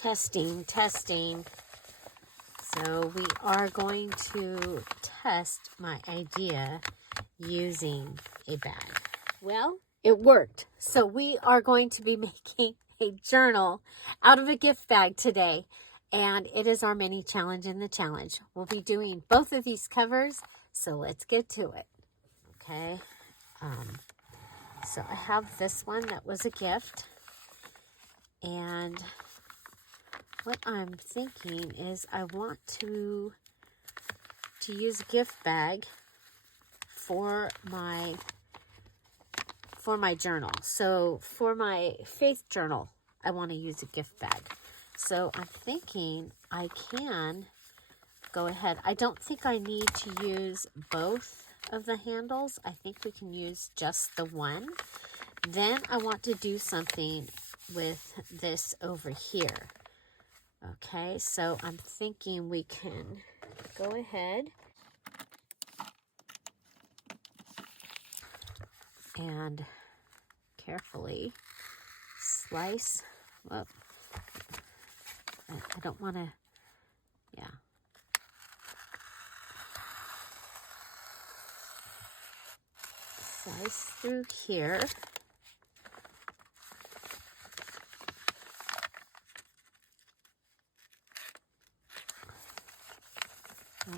Testing. So we are going to test my idea using a bag. Well, it worked. So we are going to be making a journal out of a gift bag today. And it is our mini challenge in the challenge. We'll be doing both of these covers. So let's get to it. Okay. So I have this one that was a gift. And what I'm thinking is I want to use a gift bag for my journal. So for my faith journal, I want to use a gift bag. So I'm thinking I can go ahead. I don't think I need to use both of the handles. I think we can use just the one. Then I want to do something with this over here. Okay, so I'm thinking we can go ahead and carefully slice. Whoa. I don't want to, yeah. Slice through here.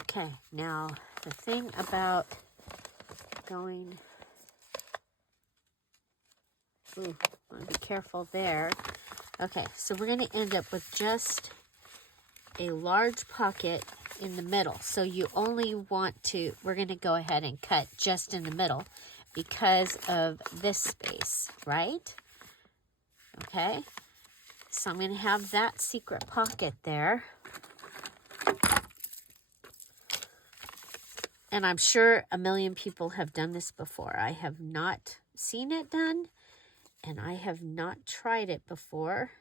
Okay, now the thing about going, ooh, I want to be careful there. Okay, so we're going to end up with just a large pocket in the middle. So you only want to, we're going to go ahead and cut just in the middle because of this space, right? Okay, so I'm going to have that secret pocket there. And I'm sure a million people have done this before. I have not seen it done, and I have not tried it before.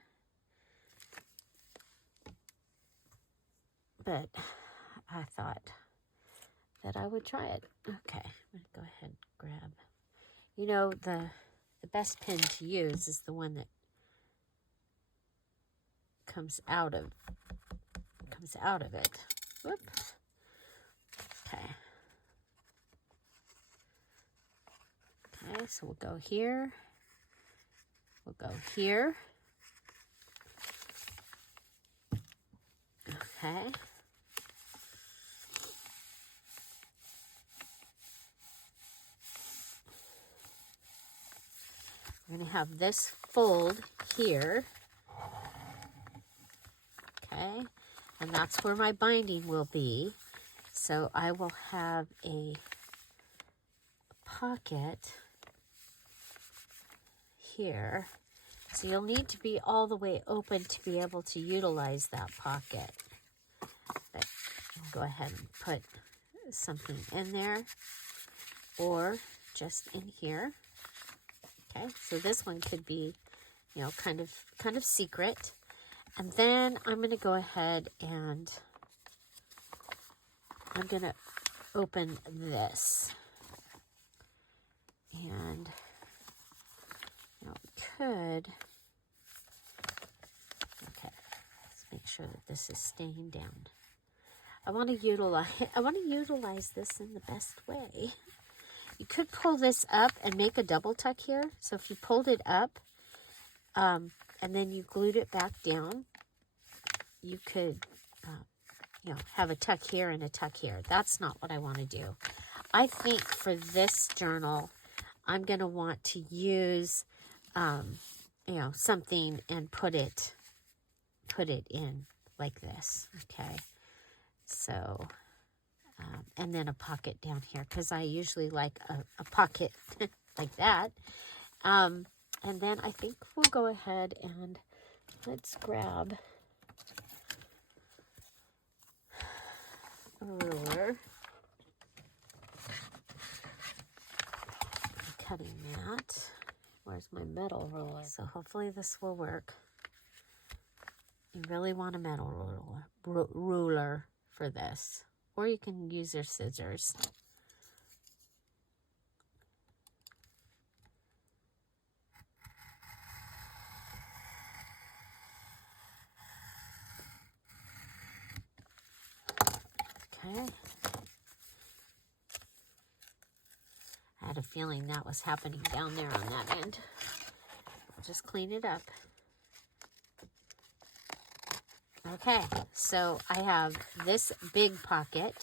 But I thought that I would try it. Okay, I'm going to go ahead and grab. You know, the best pin to use is the one that comes out of it. Whoop. Okay. Okay, so we'll go here. We'll go here. Okay. We're going to have this fold here. Okay. And that's where my binding will be. So I will have a pocket here. So you'll need to be all the way open to be able to utilize that pocket. But I'll go ahead and put something in there or just in here. Okay, so this one could be, you know, kind of secret. And then I'm going to go ahead and I'm going to open this. And you know, we could, okay, let's make sure that this is staying down. I want to utilize this in the best way. You could pull this up and make a double tuck here. So if you pulled it up and then you glued it back down, you could, you know, have a tuck here and a tuck here. That's not what I want to do. I think for this journal, I'm going to want to use, you know, something and put it in like this. Okay. So, and then a pocket down here because I usually like a pocket like that. And then I think we'll go ahead and let's grab a ruler. I'm cutting that. Where's my metal ruler? So hopefully this will work. You really want a metal ruler for this. Or you can use your scissors. Okay. I had a feeling that was happening down there on that end. I'll just clean it up. Okay, so I have this big pocket.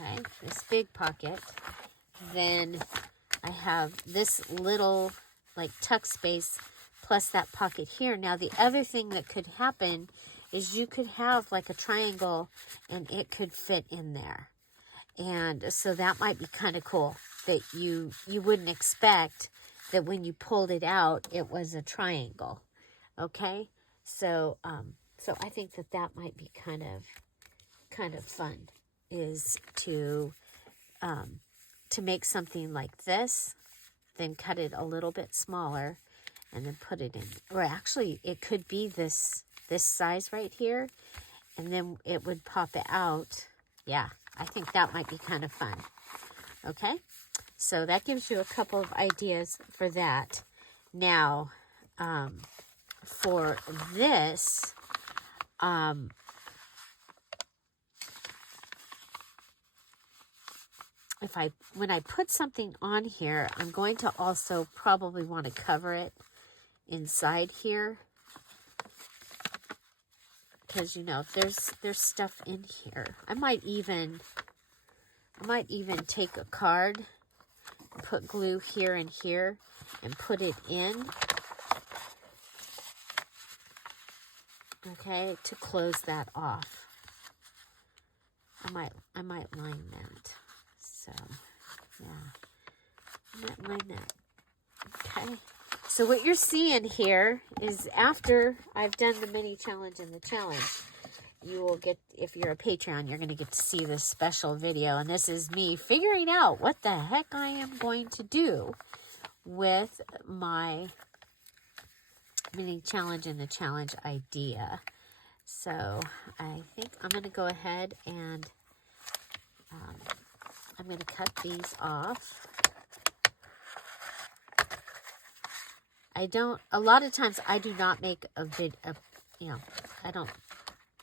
Okay, this big pocket. Then I have this little like tuck space plus that pocket here. Now the other thing that could happen is you could have like a triangle and it could fit in there. And so that might be kind of cool that you wouldn't expect that when you pulled it out, it was a triangle. Okay, so so I think that that might be kind of fun, is to make something like this, then cut it a little bit smaller, and then put it in. Or actually, it could be this size right here, and then it would pop it out. Yeah, I think that might be kind of fun. Okay, so that gives you a couple of ideas for that. Now, for this, when I put something on here, I'm going to also probably want to cover it inside here, because you know there's stuff in here. I might even take a card, put glue here and here, and put it in. Okay, to close that off. I might line that. So, yeah, I might line that. Okay, so what you're seeing here is after I've done the mini challenge and the challenge, you will get, if you're a Patreon, you're going to get to see this special video. And this is me figuring out what the heck I am going to do with my mini challenge and the challenge idea. So I think I'm going to go ahead and I'm going to cut these off. A lot of times I do not make a you know, I don't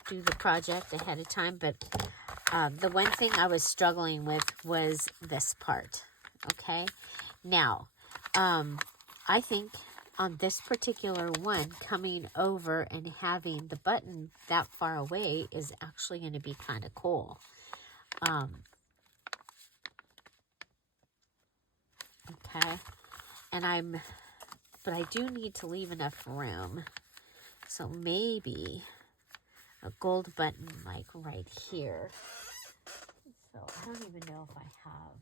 do the project ahead of time, but the one thing I was struggling with was this part. Okay, now I think on this particular one, coming over and having the button that far away is actually going to be kind of cool. Okay, and but I do need to leave enough room, so maybe a gold button like right here. So I don't even know if I have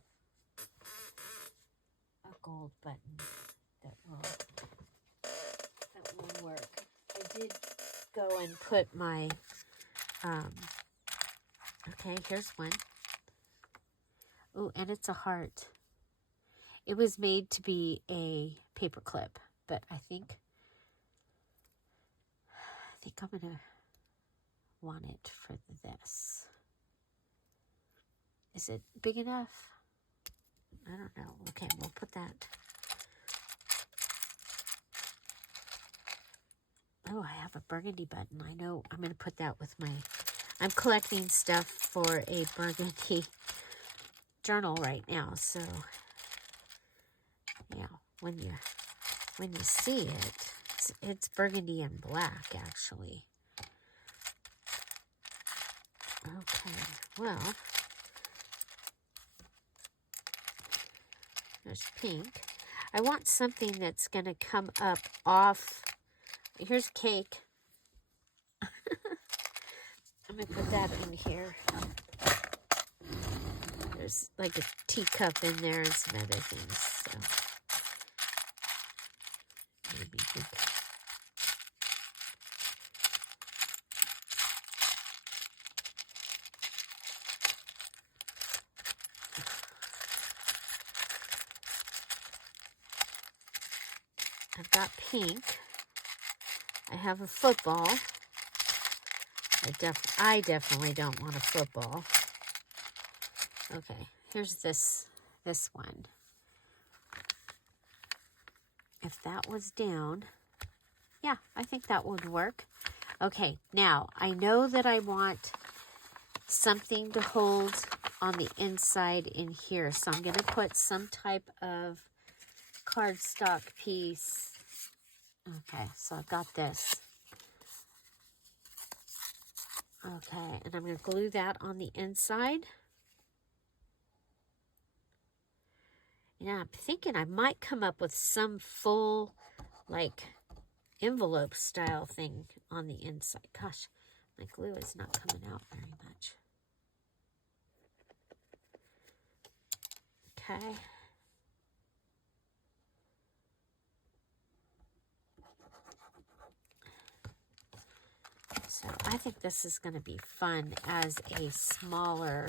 a gold button that will work. I did go and put my okay, here's one. Oh, and it's a heart. It was made to be a paper clip, but I think I'm gonna want it for this. Is it big enough? I don't know. Okay, we'll put that. Oh, I have a burgundy button. I know I'm going to put that with my... I'm collecting stuff for a burgundy journal right now. So, yeah, when you see it, it's burgundy and black, actually. Okay, well, there's pink. I want something that's going to come up off. Here's cake. I'm going to put that in here. There's like a teacup in there and some other things. So maybe big. I've got pink. I have a football. I definitely don't want a football. Okay, here's this one. If that was down, yeah, I think that would work. Okay, now I know that I want something to hold on the inside in here. So I'm going to put some type of cardstock piece. Okay, so I've got this. Okay, and I'm going to glue that on the inside. Yeah, I'm thinking I might come up with some full, like, envelope style thing on the inside. Gosh, my glue is not coming out very much. Okay. So I think this is going to be fun as a smaller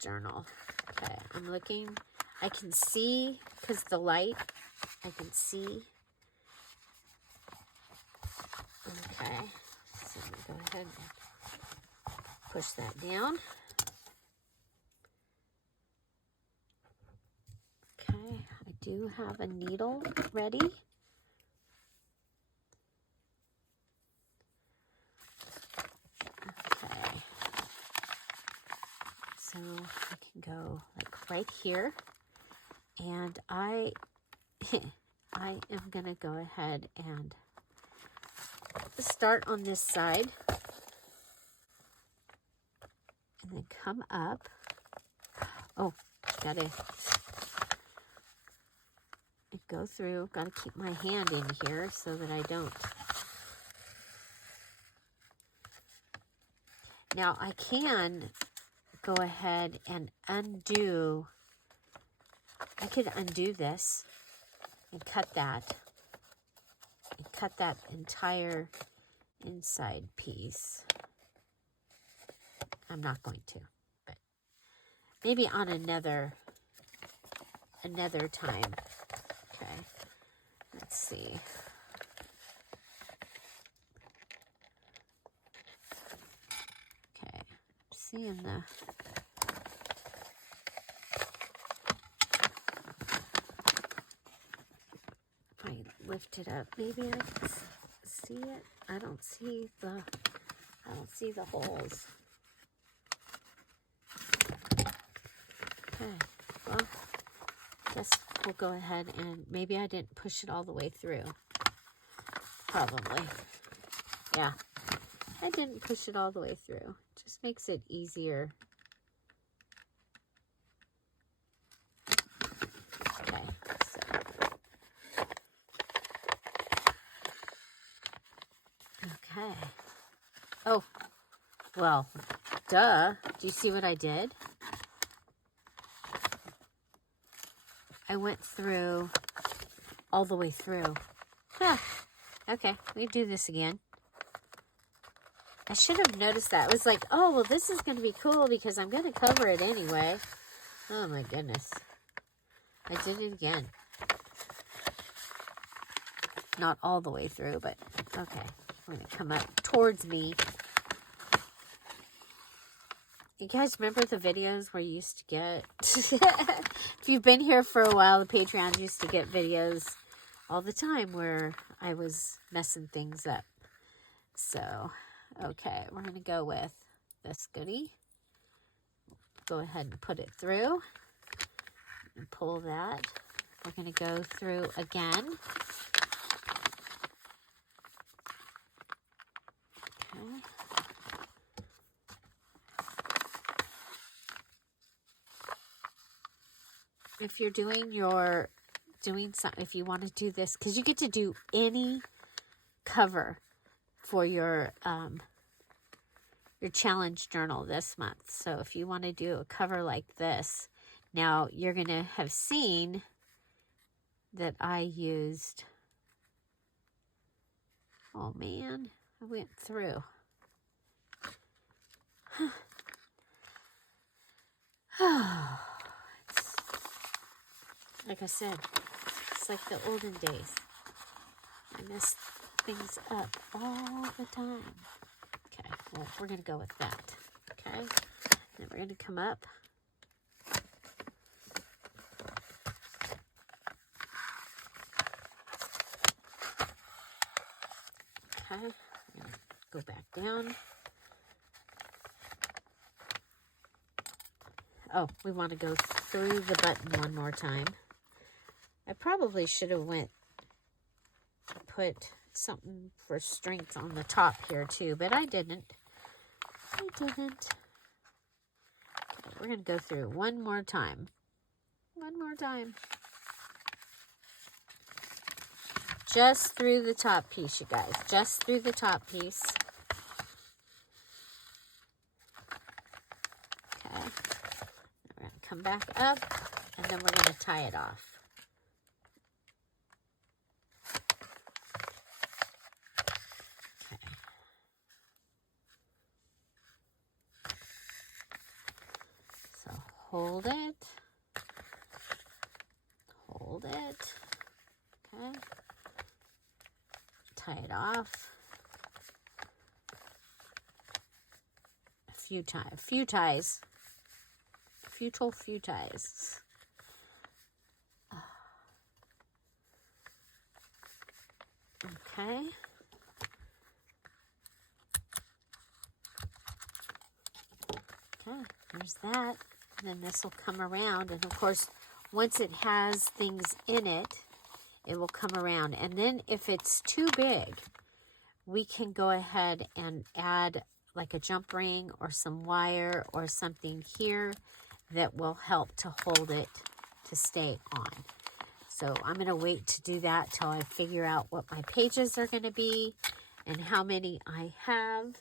journal. Okay, I'm looking. I can see, because the light, I can see. Okay, so I'm going to go ahead and push that down. Okay, I do have a needle ready. Okay, so I can go like right here, and I am going to go ahead and start on this side and then come up. Oh, gotta go through. Gotta keep my hand in here so that I don't. Now I can go ahead and undo. I could undo this and cut that. And cut that entire inside piece. I'm not going to, but maybe on another time. Okay, let's see. Okay, seeing the if I lift it up, maybe I can see it. I don't see the holes. Okay, well, I guess we'll go ahead and maybe I didn't push it all the way through. Probably. Yeah, I didn't push it all the way through. Just makes it easier. Okay, so. Okay. Oh, well, duh. Do you see what I did? I went through, all the way through. Huh. Okay, we do this again. I should have noticed that. It was like, oh, well, this is going to be cool because I'm going to cover it anyway. Oh, my goodness. I did it again. Not all the way through, but okay. I'm going to come up towards me. You guys remember the videos where you used to get... If you've been here for a while, the Patreon used to get videos all the time where I was messing things up. So, okay, we're going to go with this goodie. Go ahead and put it through. And pull that. We're going to go through again. Okay. If you're doing something, if you want to do this, because you get to do any cover for your challenge journal this month. So if you want to do a cover like this, now you're going to have seen that I used, oh man, I went through. Like I said, it's like the olden days. I mess things up all the time. Okay, well, we're going to go with that. Okay, then we're going to come up. Okay, go back down. Oh, we want to go through the button one more time. I probably should have put something for strength on the top here too, but I didn't. Okay, we're going to go through one more time. One more time. Just through the top piece, you guys. Just through the top piece. Okay. We're going to come back up, and then we're going to tie it off. Okay. So hold it. Hold it. Okay. Tie it off. Few ties. Few ties. Okay. Okay, there's that. And then this will come around, and of course, once it has things in it, it will come around. And then if it's too big, we can go ahead and add like a jump ring or some wire or something here that will help to hold it to stay on. So I'm going to wait to do that till I figure out what my pages are going to be and how many I have.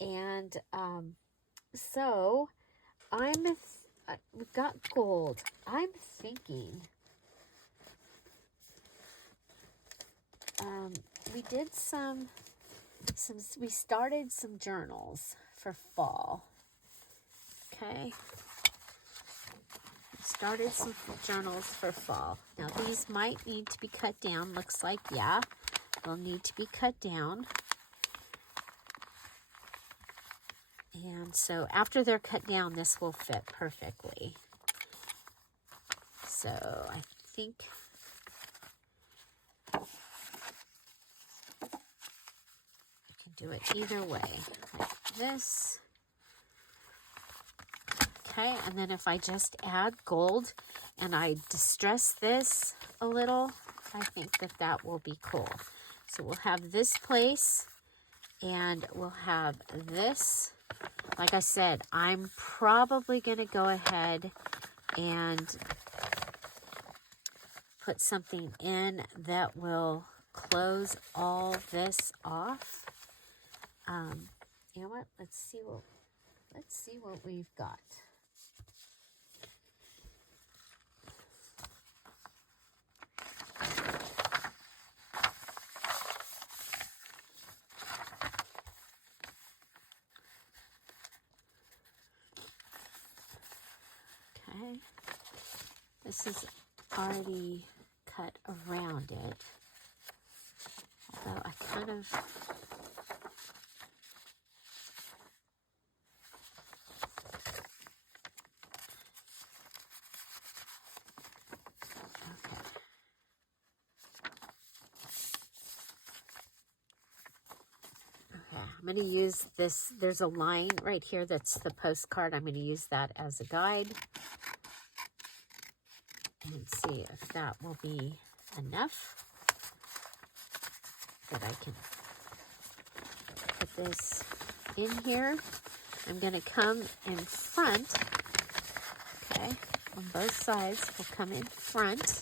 And so we've got gold. I'm thinking we did we started some journals for fall. Okay. We started some journals for fall. Now these might need to be cut down. Looks like, yeah, they'll need to be cut down. And so after they're cut down, this will fit perfectly. So I think you can do it either way, like this. Okay, and then if I just add gold and I distress this a little, I think that will be cool. So we'll have this place and we'll have this. Like I said, I'm probably going to go ahead and put something in that will close all this off. You know what? Let's see what we've got. Okay, this is already cut around it, although I kind of, I'm going to use this. There's a line right here that's the postcard. I'm going to use that as a guide. And see if that will be enough that I can put this in here. I'm going to come in front. Okay, on both sides, we'll come in front.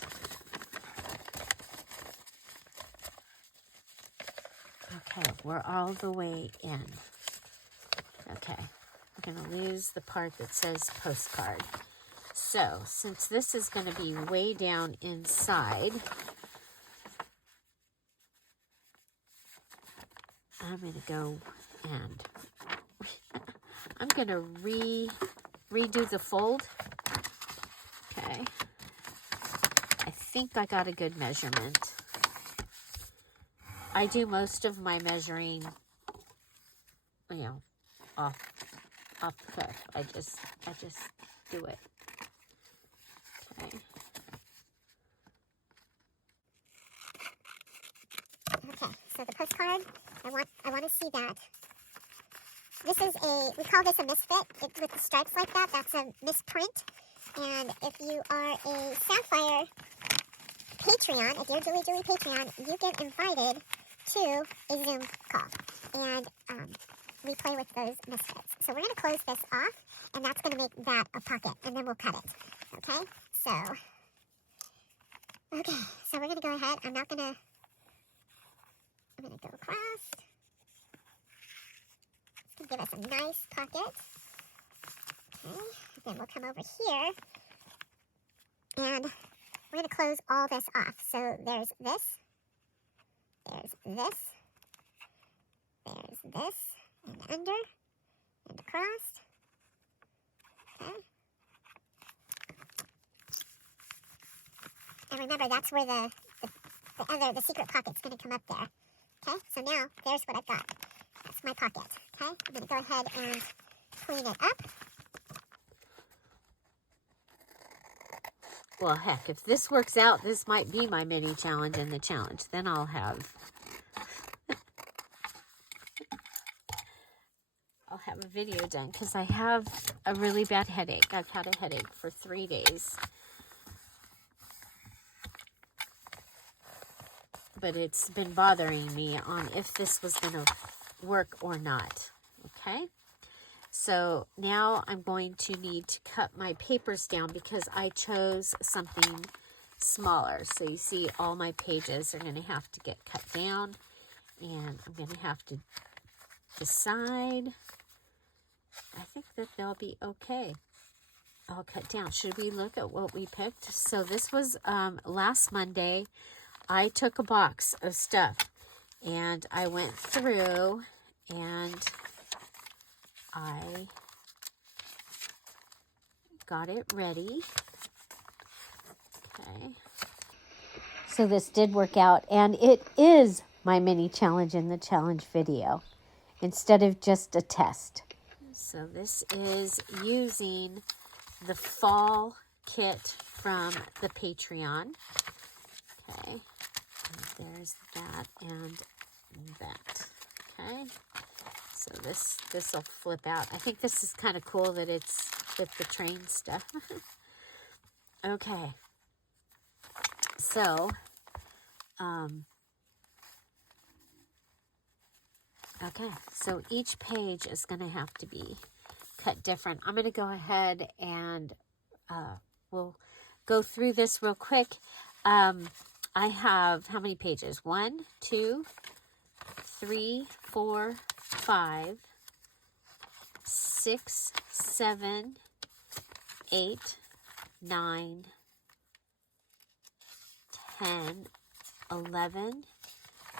Okay, we're all the way in. Okay, we're going to lose the part that says postcard. So, since this is going to be way down inside, I'm going to go and I'm going to redo the fold. Okay. I think I got a good measurement. I do most of my measuring, you know, off the cuff. I just do it. Okay. Okay, so the postcard, I want to see that This is we call this a misfit. It's with the stripes like that. That's a misprint. And if you are a Sapphire Patreon, a Dear Julie Julie Patreon, you get invited to a Zoom call. And we play with those misfits. So we're going to close this off, and that's going to make that a pocket, and then we'll cut it. Okay? So we're going to go ahead. I'm going to go across. It's going to give us a nice pocket. Okay, then we'll come over here, and we're going to close all this off. So there's this, and under, and across. Okay. And remember, that's where the secret pocket's going to come up there. Okay, so now there's what I've got. That's my pocket. Okay, I'm going to go ahead and clean it up. Well, heck, if this works out, this might be my mini challenge in the challenge. Then I'll have a video done because I have a really bad headache. I've had a headache for 3 days. But it's been bothering me on if this was going to work or not. Okay? So now I'm going to need to cut my papers down because I chose something smaller. So you see all my pages are going to have to get cut down. And I'm going to have to decide. I think that they'll be okay. I'll cut down. Should we look at what we picked? So this was last Monday. I took a box of stuff and I went through and I got it ready. Okay. So this did work out, and it is my mini challenge in the challenge video instead of just a test. So this is using the fall kit from the Patreon. Okay. And there's that and that. Okay. So this will flip out. I think this is kind of cool that it's with the train stuff. Okay. So, okay. So each page is going to have to be cut different. I'm going to go ahead and we'll go through this real quick. I have how many pages? 1, 2, 3, 4, 5, 6, 7, 8, 9, 10, 11,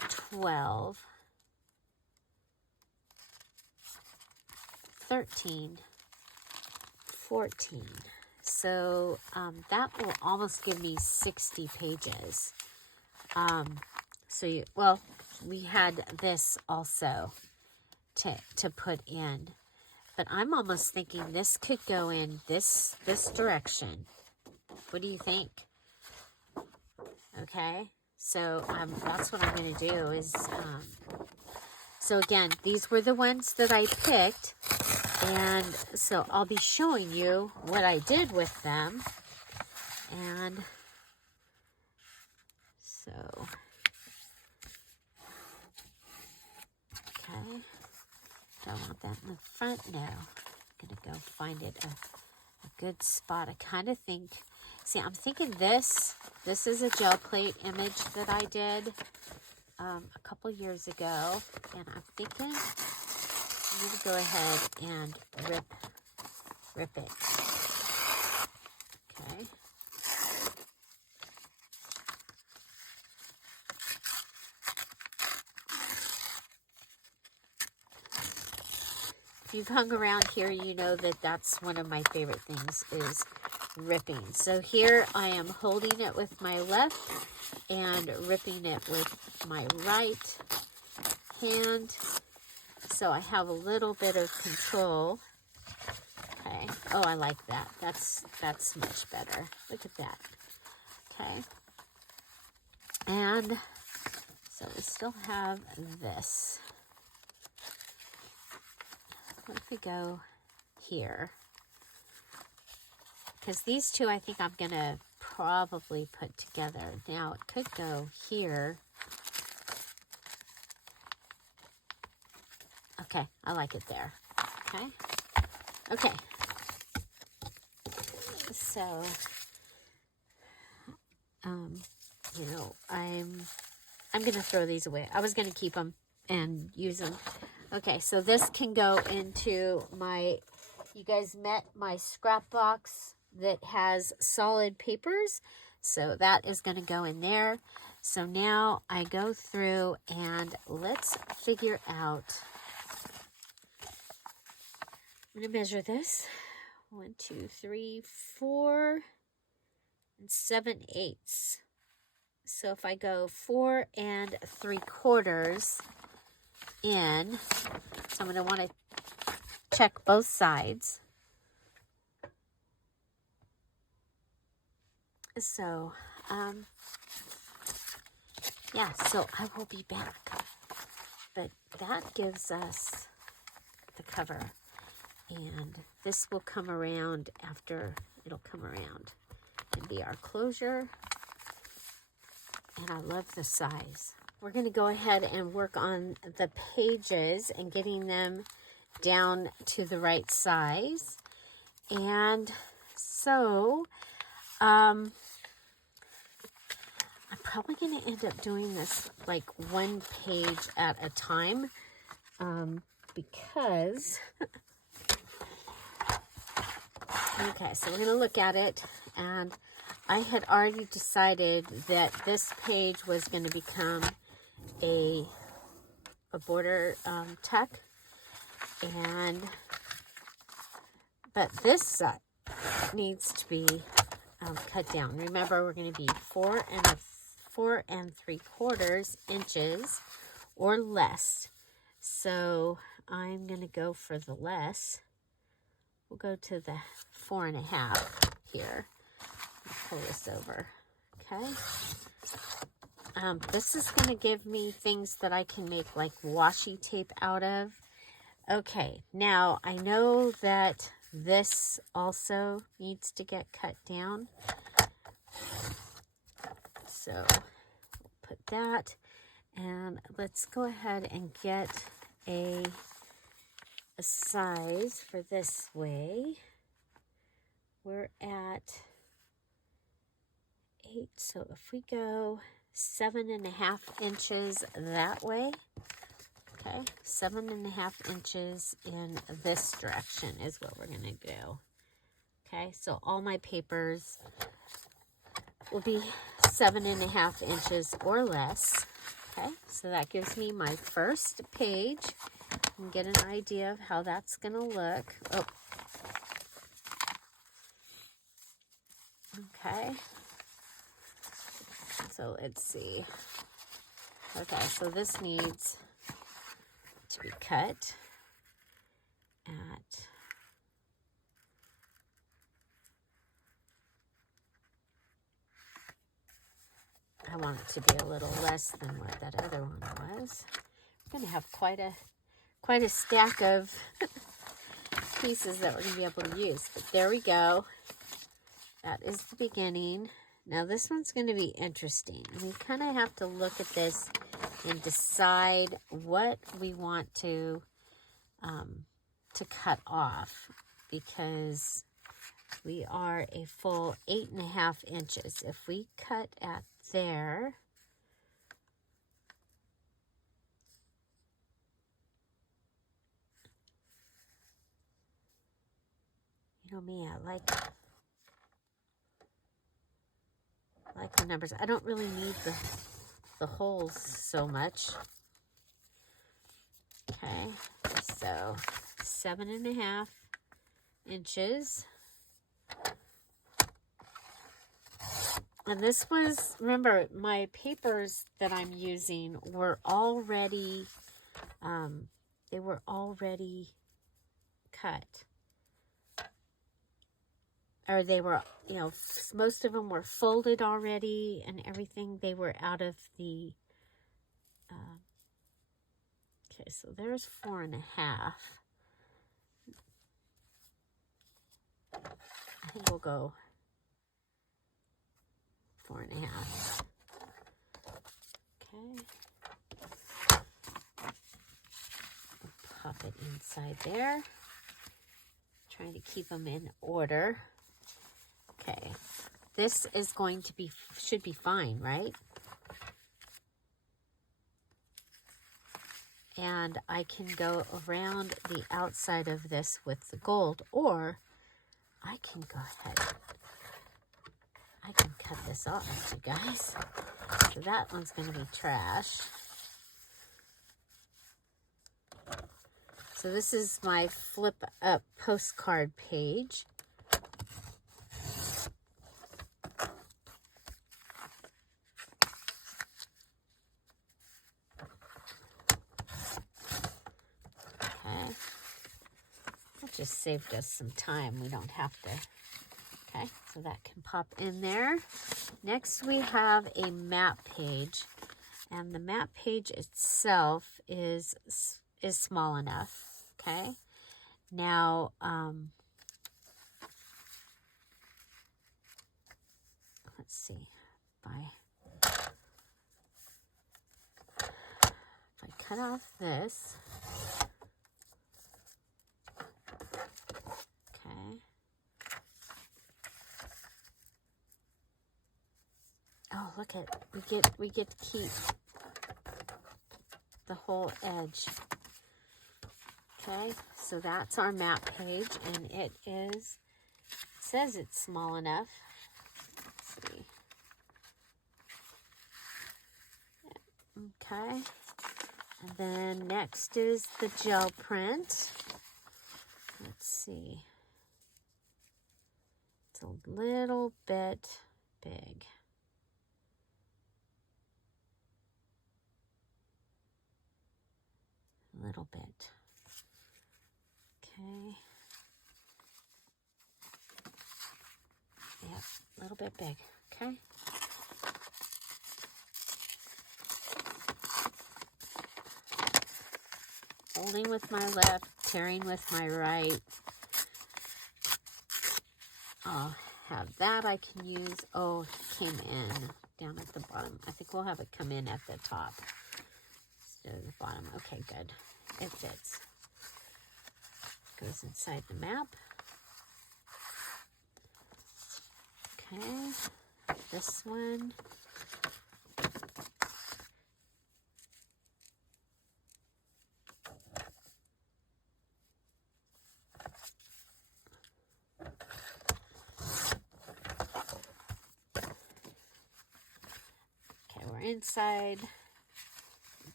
12, 13, 14. So that will almost give me 60 pages. We had this also to put in, but I'm almost thinking this could go in this direction. What do you think? Okay, so that's what I'm going to do is, so again, these were the ones that I picked, and so I'll be showing you what I did with them, and so, okay, don't want that in the front, no, I'm going to go find it a good spot. I kind of think, see, I'm thinking this is a gel plate image that I did a couple years ago, and I'm thinking I'm going to go ahead and rip it. Okay. If you've hung around here, you know that that's one of my favorite things is ripping. So here I am holding it with my left and ripping it with my right hand. So I have a little bit of control. Okay. Oh, I like that. That's much better. Look at that. Okay. And so we still have this. what if we go here? Because these two I think I'm going to probably put together. Now it could go here. Okay, I like it there. Okay. Okay. So, you know, I'm going to throw these away. I was going to keep them and use them. Okay, so this can go into my, you guys met my scrap box that has solid papers. So that is going to go in there. So now I go through and let's figure out. I'm going to measure this. 1, 2, 3, 4, and 7/8. So if I go 4 3/4 in, so I'm going to want to check both sides. So, yeah, so I will be back. But that gives us the cover. And this will come around after, it'll come around and be our closure. And I love the size. We're going to go ahead and work on the pages and getting them down to the right size. And so, I'm probably going to end up doing this like one page at a time, because, okay, so we're going to look at it, and I had already decided that this page was going to become a border tuck, but this side needs to be cut down. Remember, we're going to be 4 3/4 inches or less. So I'm going to go for the less. We'll go to the 4 1/2 here. Pull this over. Okay. This is going to give me things that I can make like washi tape out of. Okay, now I know that this also needs to get cut down. So we'll put that, and let's go ahead and get a size for this way. We're at 8, so if we go 7 1/2 inches that way, okay, 7 1/2 inches in this direction is what we're going to do. Okay, so all my papers will be 7 1/2 inches or less. Okay, so that gives me my first page. And get an idea of how that's going to look. Oh. Okay. So let's see. Okay, so this needs to be cut at I want it to be a little less than what that other one was. I'm going to have quite a stack of pieces that we're going to be able to use. But there we go. That is the beginning. Now this one's going to be interesting. We kind of have to look at this and decide what we want to cut off, because we are a full 8 1/2 inches. If we cut at there, you know me, I like the numbers. I don't really need the holes so much. Okay, so 7 1/2 inches. And this was, remember, my papers that I'm using were already, they were already cut. Or they were, you know, most of them were folded already and everything. They were out of the, okay, so there's 4 1/2. I think we'll go 4.5. Okay. Pop it inside there. Trying to keep them in order. Okay. This is going to be, should be fine, right? And I can go around the outside of this with the gold, or I can go ahead. I can cut this off, you guys. So that one's going to be trash. So this is my flip up postcard page. Okay. That just saved us some time. We don't have to. Okay, so that can pop in there. Next we have a map page. And the map page itself is small enough. Okay, now let's see if I cut off this. Okay. Oh, look at we get to keep the whole edge. Okay, so that's our map page, and it says it's small enough. Let's see. Okay, and then next is the gel print. Let's see. It's a little bit big. A little bit. Okay. Yep, a little bit big. Okay. Holding with my left, tearing with my right. I'll have that I can use. Oh, it came in down at the bottom. I think we'll have it come in at the top instead of the bottom. Okay, good. It fits. Goes inside the map. Okay, this one. Okay, we're inside.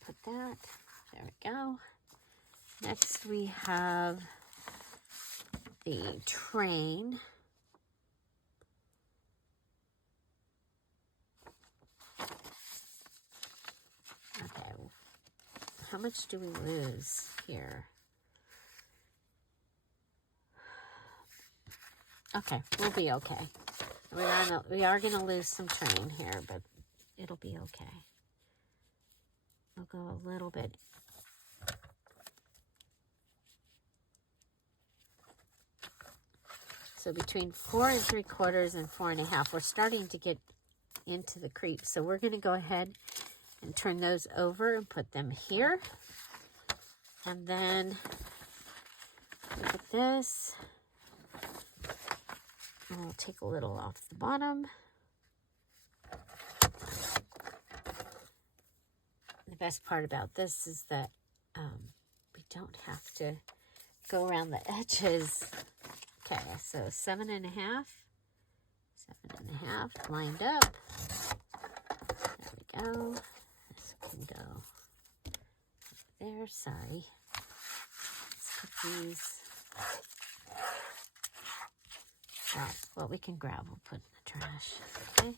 Put that. There we go. Next we have the train. Okay, how much do we lose here? Okay, we'll be okay. We are gonna lose some train here, but it'll be okay. We'll go a little bit. So between 4 3/4 and 4.5, we're starting to get into the creep. So we're going to go ahead and turn those over and put them here. And then look at this. And we'll take a little off the bottom. The best part about this is that we don't have to go around the edges. Okay, so 7.5, 7.5 lined up. There we go. This can go there. Sorry. Let's put these. Well, what we can grab, we'll put in the trash. Okay,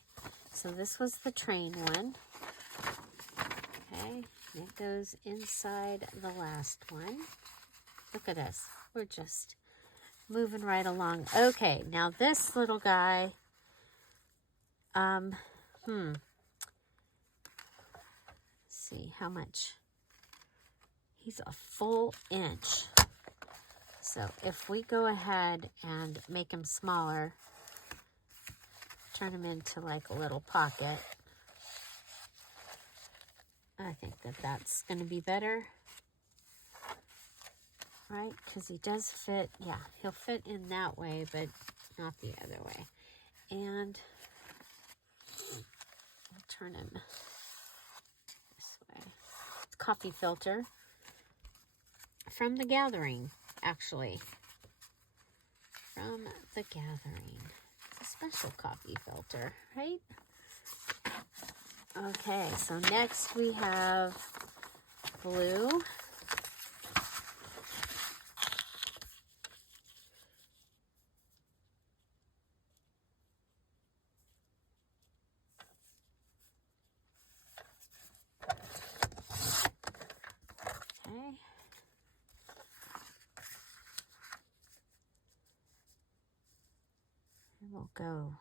so this was the train one. Okay, it goes inside the last one. Look at us. We're just moving right along. Okay, now this little guy, let's see how much. He's a full inch. So if we go ahead and make them smaller, turn them into like a little pocket, I think that that's going to be better. Right? Because he does fit, yeah, he'll fit in that way, but not the other way. And I'll turn him this way. It's coffee filter from The Gathering, actually. From The Gathering. It's a special coffee filter, right? Okay, so next we have blue. Okay. And we'll go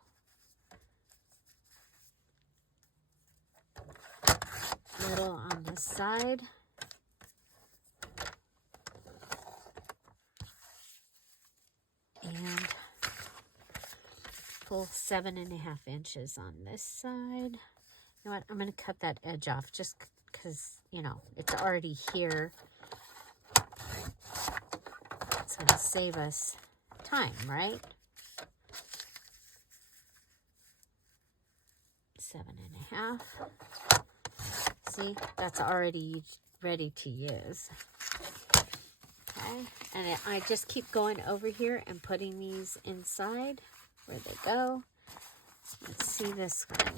little on this side. And pull 7.5 inches on this side. You know what? I'm going to cut that edge off just because, you know, it's already here. It's going to save us time, right? 7.5. See, that's already ready to use. Okay, and I just keep going over here and putting these inside where they go. Let's see this one.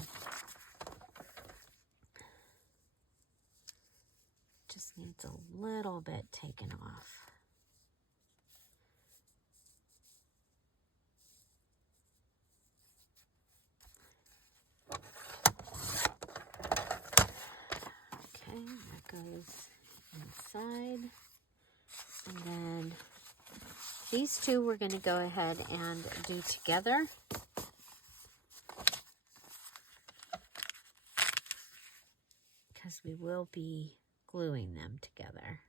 Just needs a little bit taken off. Okay, that goes inside. And then these two we're going to go ahead and do together. Because we will be gluing them together.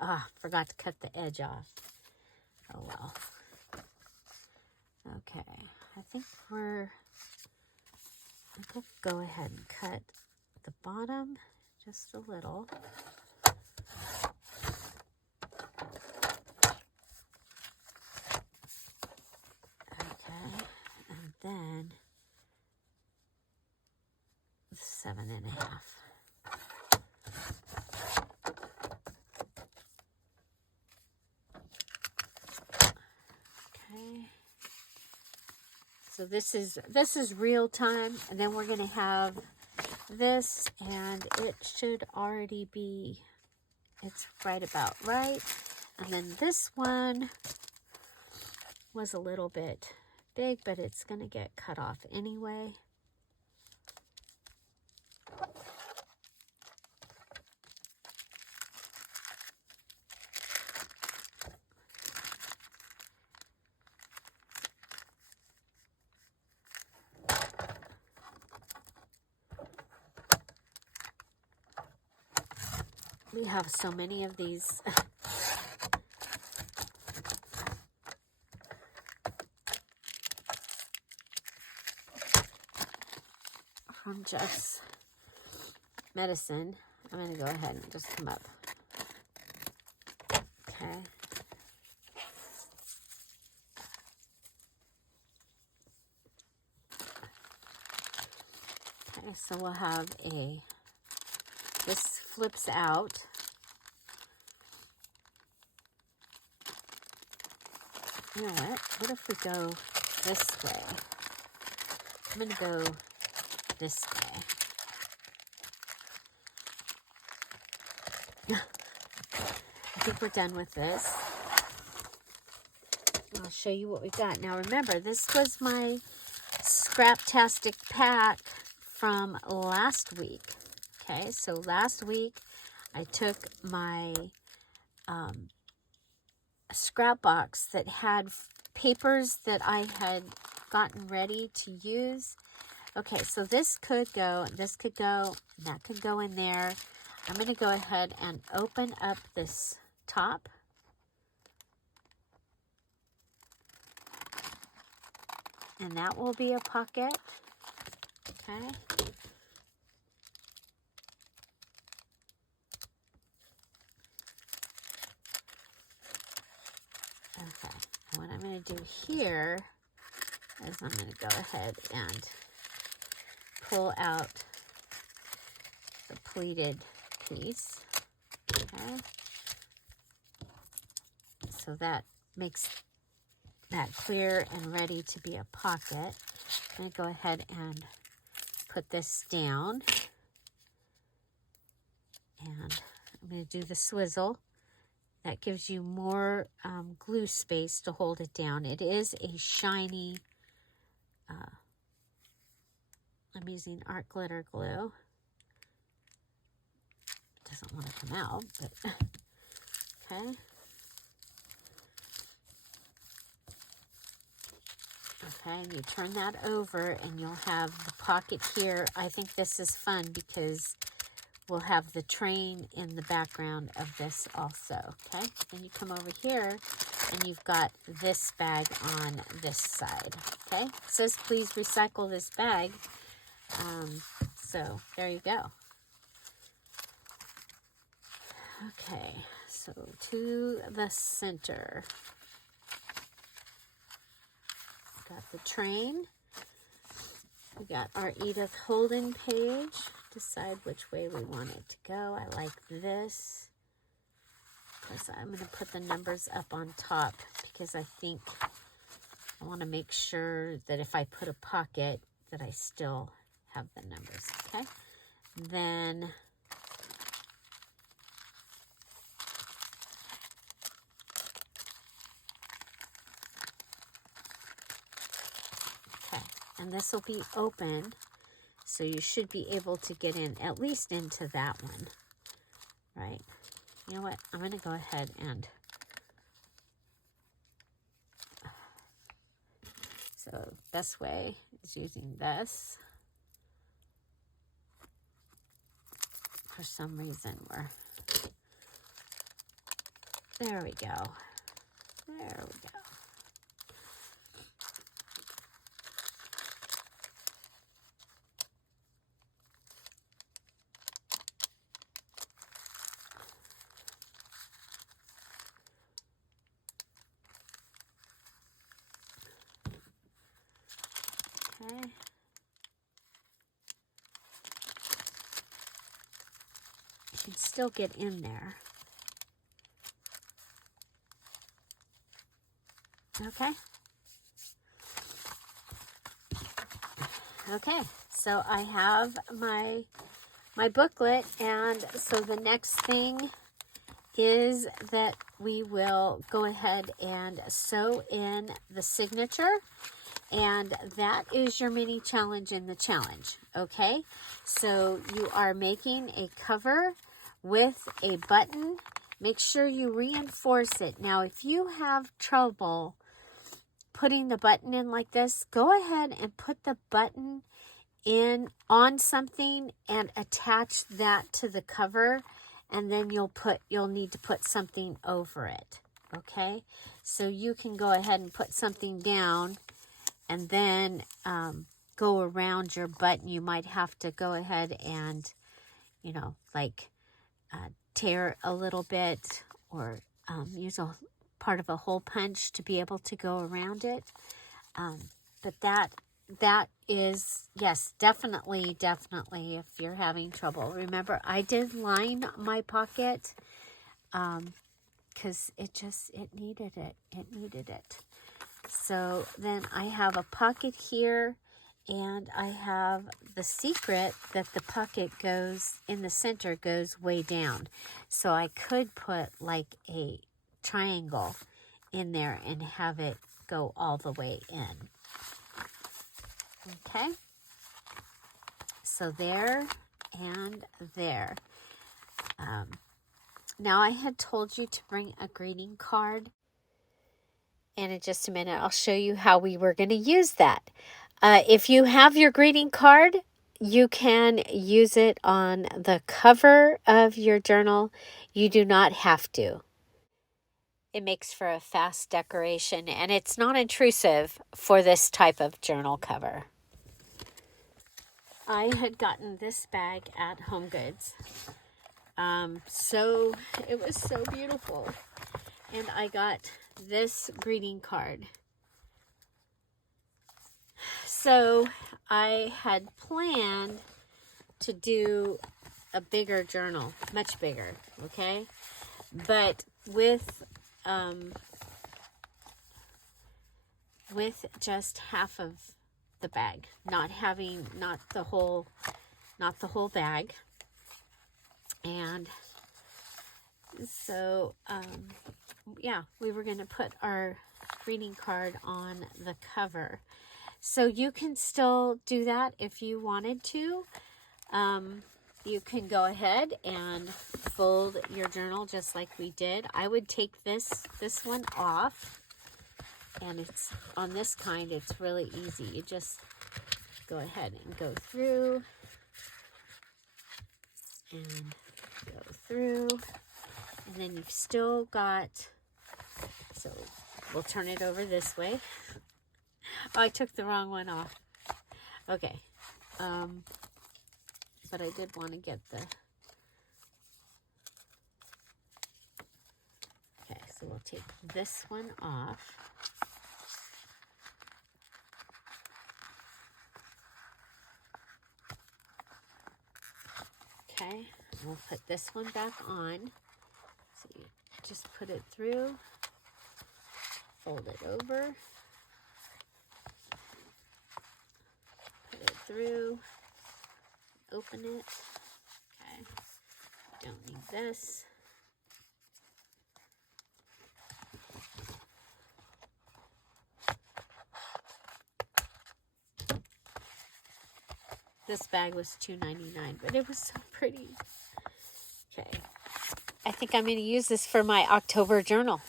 Ah, forgot to cut the edge off. Oh well. Okay, I think we'll go ahead and cut the bottom just a little. Okay, and then 7.5. Okay. So this is real time, and then we're going to have this, and it should already be, it's right about right. And then this one was a little bit big, but it's going to get cut off anyway. We have so many of these. From Jeff's Medicine. I'm going to go ahead and just come up. Okay. Okay, so we'll have this flips out. You know what? What if we go this way? I'm going to go this way. I think we're done with this. I'll show you what we got. Now remember, this was my Scraptastic pack from last week. Okay, so last week I took my scrap box that had papers that I had gotten ready to use, Okay, so this could go, and that could go in there. I'm going to go ahead and open up this top. And that will be a pocket. Okay. Okay, and what I'm going to do here is I'm going to go ahead and pull out the pleated piece. Okay, so that makes that clear and ready to be a pocket. I'm going to go ahead and put this down, and I'm going to do the swizzle. That gives you more glue space to hold it down. It is a shiny, I'm using art glitter glue. It doesn't want to come out, but okay. Okay, and you turn that over and you'll have the pocket here. I think this is fun because we'll have the train in the background of this also, okay? Then you come over here and you've got this bag on this side, okay? It says please recycle this bag. So there you go. Okay, so to the center. Got the train. We got our Edith Holden page. Decide which way we want it to go. I like this. So I'm going to put the numbers up on top because I think I want to make sure that if I put a pocket that I still have the numbers, okay? Then okay, and this will be open. So you should be able to get in, at least into that one, right? You know what? I'm going to go ahead and, so best way is using this. For some reason, there we go. There we go. Okay. You can still get in there. Okay. Okay, so I have my booklet, and so the next thing is that we will go ahead and sew in the signature. And that is your mini challenge in the challenge, okay? So you are making a cover with a button. Make sure you reinforce it. Now, if you have trouble putting the button in like this, go ahead and put the button in on something and attach that to the cover, and then you'll need to put something over it, okay? So you can go ahead and put something down and then go around your button. You might have to go ahead and, you know, like tear a little bit, or use a part of a hole punch to be able to go around it. But that is, yes, definitely, if you're having trouble. Remember, I did line my pocket because it needed it. It needed it. So then I have a pocket here, and I have the secret that the pocket goes in the center, goes way down. So I could put like a triangle in there and have it go all the way in. Okay. So there and there. Now I had told you to bring a greeting card. And in just a minute, I'll show you how we were going to use that. If you have your greeting card, you can use it on the cover of your journal. You do not have to. It makes for a fast decoration, and it's not intrusive for this type of journal cover. I had gotten this bag at Home Goods. So it was so beautiful. And I got this greeting card. So I had planned to do a bigger journal, much bigger, okay? But with just half of the bag, not the whole bag. And so yeah, we were going to put our greeting card on the cover. So you can still do that if you wanted to. You can go ahead and fold your journal just like we did. I would take this one off, and it's on this kind, it's really easy. You just go ahead and go through and go through, and then you've still got, so we'll turn it over this way. Oh, I took the wrong one off. Okay. But I did want to get the... Okay, so we'll take this one off. Okay, we'll put this one back on. So you just put it through, fold it over, put it through, open it. Okay, don't need this. This bag was $2.99, but it was so pretty. Okay, I think I'm going to use this for my October journal.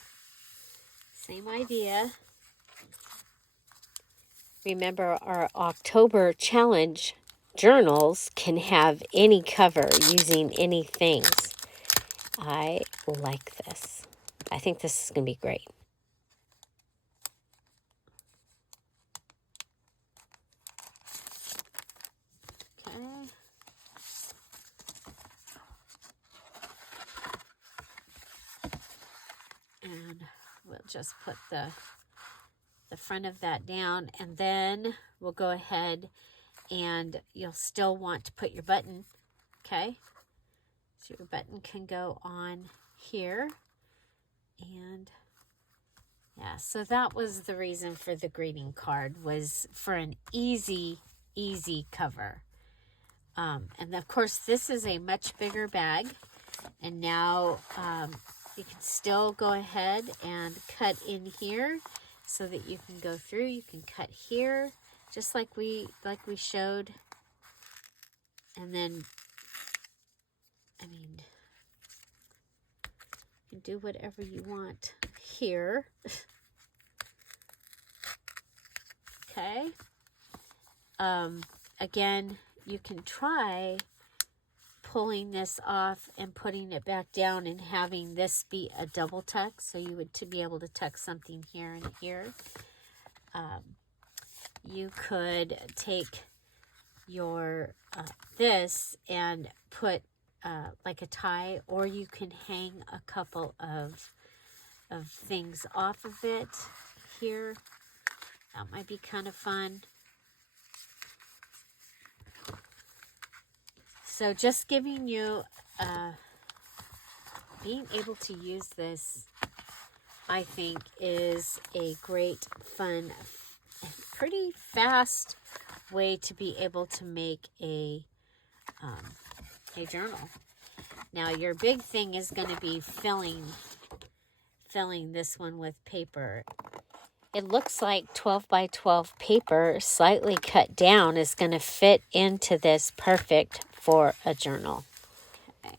Same idea. Remember, our October challenge journals can have any cover using any things. I like this. I think this is going to be great. Okay. And we'll just put the front of that down, and then we'll go ahead, and you'll still want to put your button, okay? So your button can go on here, and yeah, so that was the reason for the greeting card, was for an easy cover. And of course, this is a much bigger bag, and now you can still go ahead and cut in here so that you can go through. You can cut here, just like we showed. And then, I mean, you can do whatever you want here. Okay. Again, you can try pulling this off and putting it back down and having this be a double tuck, so you would to be able to tuck something here and here. You could take your this and put like a tie, or you can hang a couple of things off of it here. That might be kind of fun. So just giving you, being able to use this, I think, is a great, fun, pretty fast way to be able to make a journal. Now, your big thing is going to be filling this one with paper. It looks like 12 by 12 paper, slightly cut down, is going to fit into this perfect for a journal. Okay.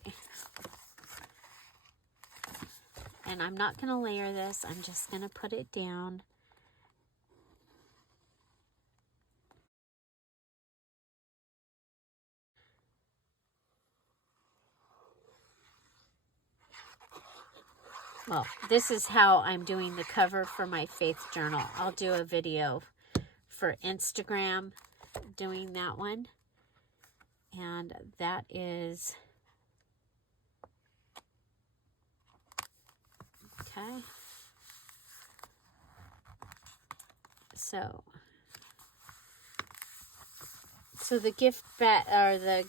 And I'm not going to layer this. I'm just going to put it down. well, this is how I'm doing the cover for my faith journal. I'll do a video for Instagram doing that one. And that is, okay. So the gift bat, or the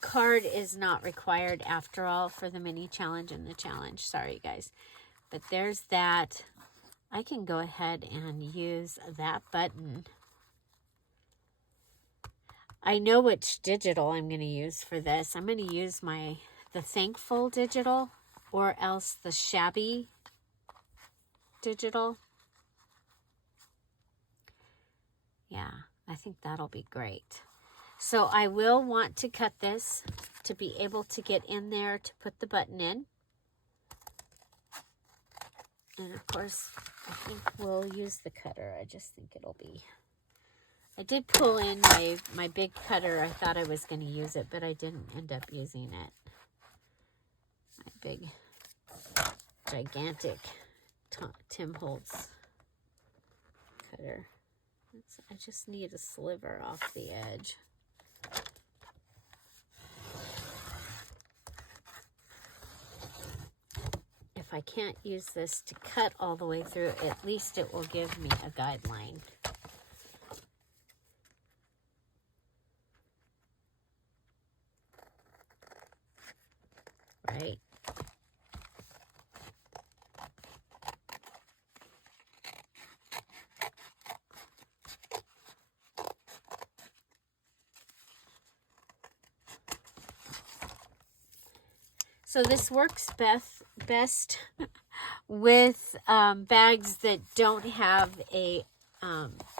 card is not required after all for the mini challenge and the challenge. Sorry, guys. But there's that. I can go ahead and use that button. I know which digital I'm going to use for this. I'm going to use the Thankful digital, or else the Shabby digital. Yeah, I think that'll be great. So I will want to cut this to be able to get in there to put the button in. And of course, I think we'll use the cutter. I just think it'll be... I did pull in my big cutter. I thought I was going to use it, but I didn't end up using it. My big, gigantic Tim Holtz cutter. I just need a sliver off the edge. If I can't use this to cut all the way through, at least it will give me a guideline. Right? So this works best with bags that don't have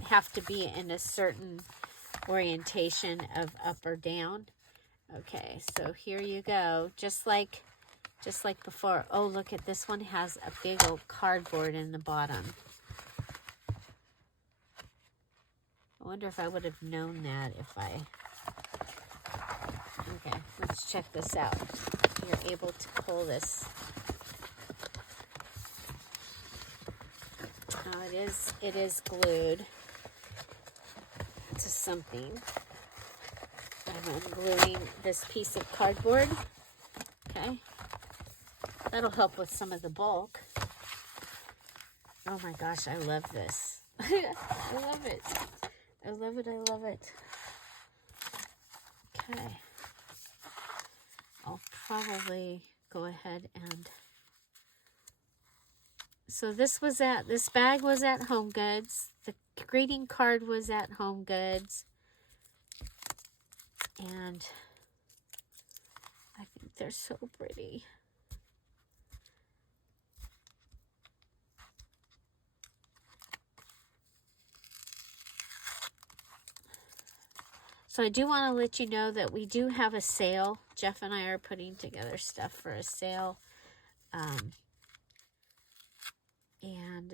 have to be in a certain orientation of up or down. Okay, so here you go. Just like before. Oh, look at this one, has a big old cardboard in the bottom. I wonder if I would have known that if I... Okay, let's check this out. You're able to pull this. Oh, it is glued to something. I'm ungluing this piece of cardboard. Okay. That'll help with some of the bulk. Oh my gosh, I love this. I love it. I love it, I love it. Okay. I'll probably go ahead and... So this bag was at Home Goods. The greeting card was at Home Goods. And I think they're so pretty. So I do want to let you know that we do have a sale. Jeff and I are putting together stuff for a sale. And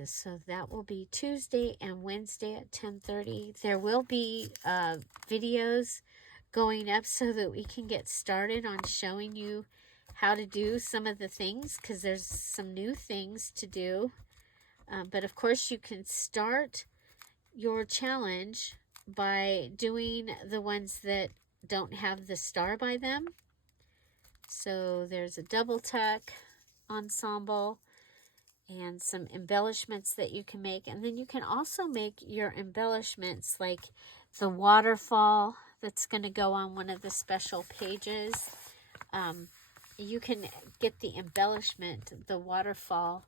so that will be Tuesday and Wednesday at 10:30. There will be videos going up so that we can get started on showing you how to do some of the things, because there's some new things to do. But of course you can start your challenge by doing the ones that don't have the star by them. So there's a double tuck ensemble and some embellishments that you can make. And then you can also make your embellishments like the waterfall that's going to go on one of the special pages. You can get the embellishment, the waterfall,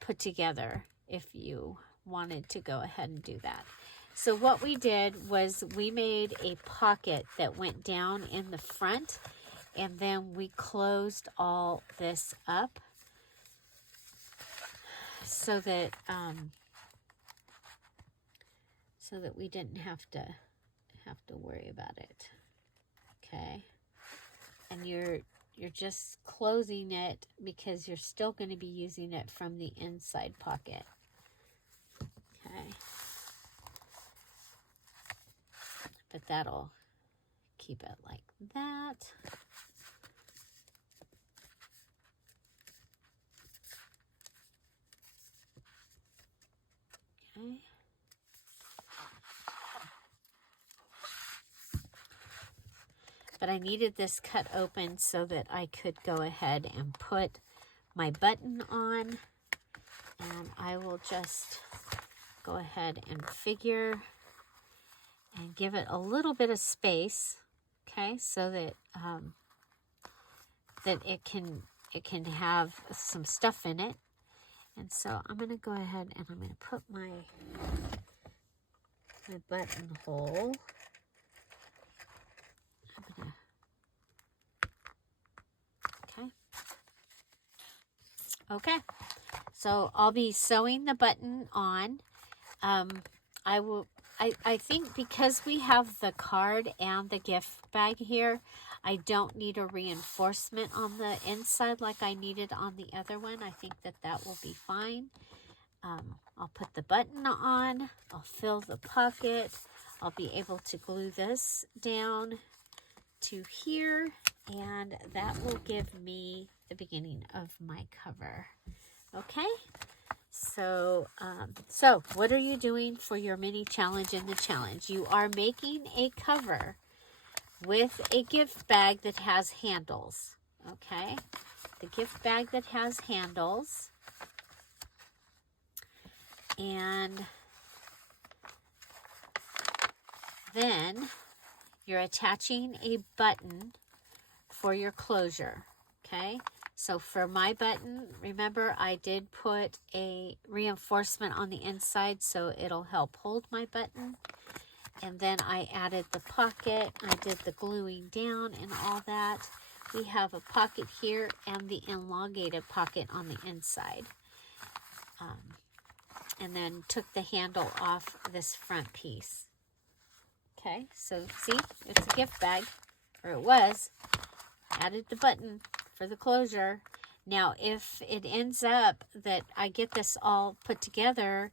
put together if you wanted to go ahead and do that. So what we did was we made a pocket that went down in the front, and then we closed all this up so that we didn't have to worry about it. Okay, and you're just closing it because you're still going to be using it from the inside pocket. Okay, but that'll keep it like that. but I needed this cut open so that I could go ahead and put my button on. And I will just go ahead and figure and give it a little bit of space, okay, so that that it can have some stuff in it. And so I'm going to go ahead and I'm going to put my buttonhole. Okay. So I'll be sewing the button on. I think because we have the card and the gift bag here, I don't need a reinforcement on the inside like I needed on the other one. I think that will be fine. I'll put the button on. I'll fill the pocket. I'll be able to glue this down to here, and that will give me the beginning of my cover. Okay? So what are you doing for your mini challenge in the challenge? You are making a cover with a gift bag that has handles. Okay? The gift bag that has handles. And then you're attaching a button for your closure. Okay? So for my button, remember I did put a reinforcement on the inside so it'll help hold my button. And then I added the pocket. I did the gluing down and all that. We have a pocket here and the elongated pocket on the inside. And then took the handle off this front piece. Okay, so see, it's a gift bag, or it was. Added the button for the closure. Now, if it ends up that I get this all put together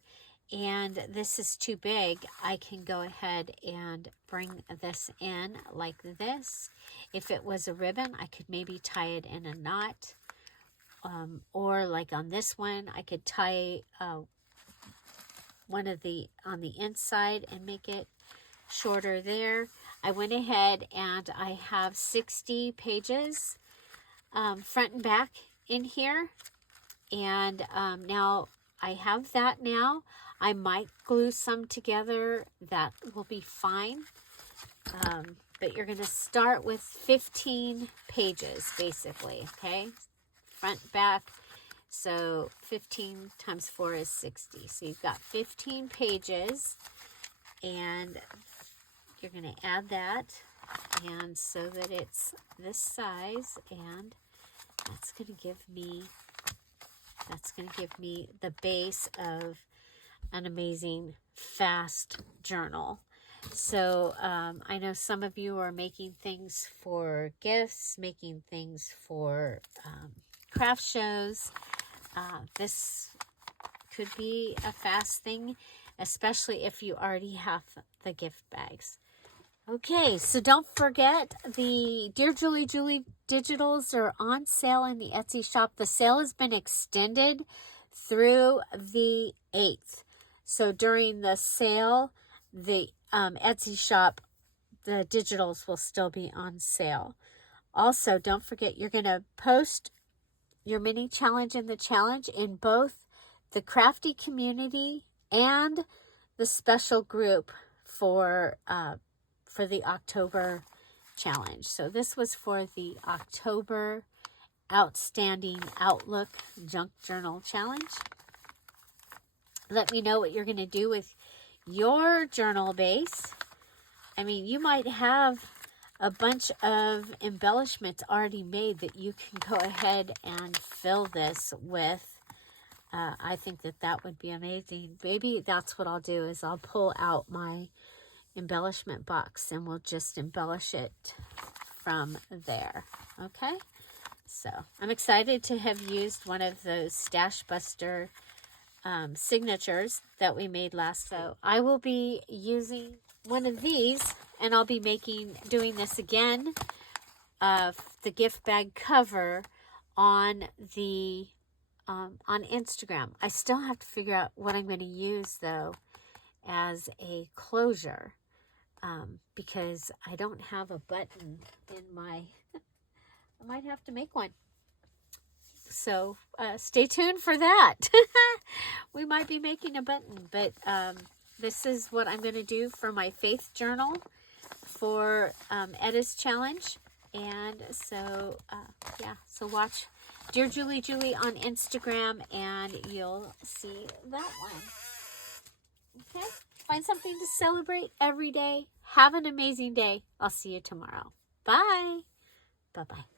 and this is too big, I can go ahead and bring this in like this. If it was a ribbon, I could maybe tie it in a knot. Or like on this one, I could tie one of the on the inside and make it shorter there. I went ahead and I have 60 pages front and back in here, and now I have that. Now I might glue some together, that will be fine, but you're going to start with 15 pages basically. Okay, front, back, so 15 times 4 is 60, so you've got 15 pages, and you're going to add that, and so that it's this size, and that's going to give me the base of an amazing fast journal. So I know some of you are making things for gifts, making things for craft shows. This could be a fast thing, especially if you already have the gift bags. Okay, so don't forget, the Dear Julie Julie digitals are on sale in the Etsy shop. The sale has been extended through the 8th. So during the sale, the Etsy shop, the digitals will still be on sale. Also, don't forget, you're going to post your mini challenge in the challenge in both the crafty community and the special group for the October challenge. So this was for the October Outstanding Outlook Junk Journal Challenge. Let me know what you're going to do with your journal base. I mean, you might have a bunch of embellishments already made that you can go ahead and fill this with. I think that would be amazing. Maybe that's what I'll do, is I'll pull out my embellishment box and we'll just embellish it from there. Okay, so I'm excited to have used one of those Stash Buster signatures that we made last. So I will be using one of these, and I'll be doing this again, the gift bag cover on the on Instagram. I still have to figure out what I'm going to use though as a closure. because I don't have a button in my, I might have to make one. So stay tuned for that. We might be making a button, but this is what I'm going to do for my faith journal for Edda's challenge. And so, yeah, so watch Dear Julie Julie on Instagram and you'll see that one. Okay? Find something to celebrate every day. Have an amazing day. I'll see you tomorrow. Bye. Bye-bye.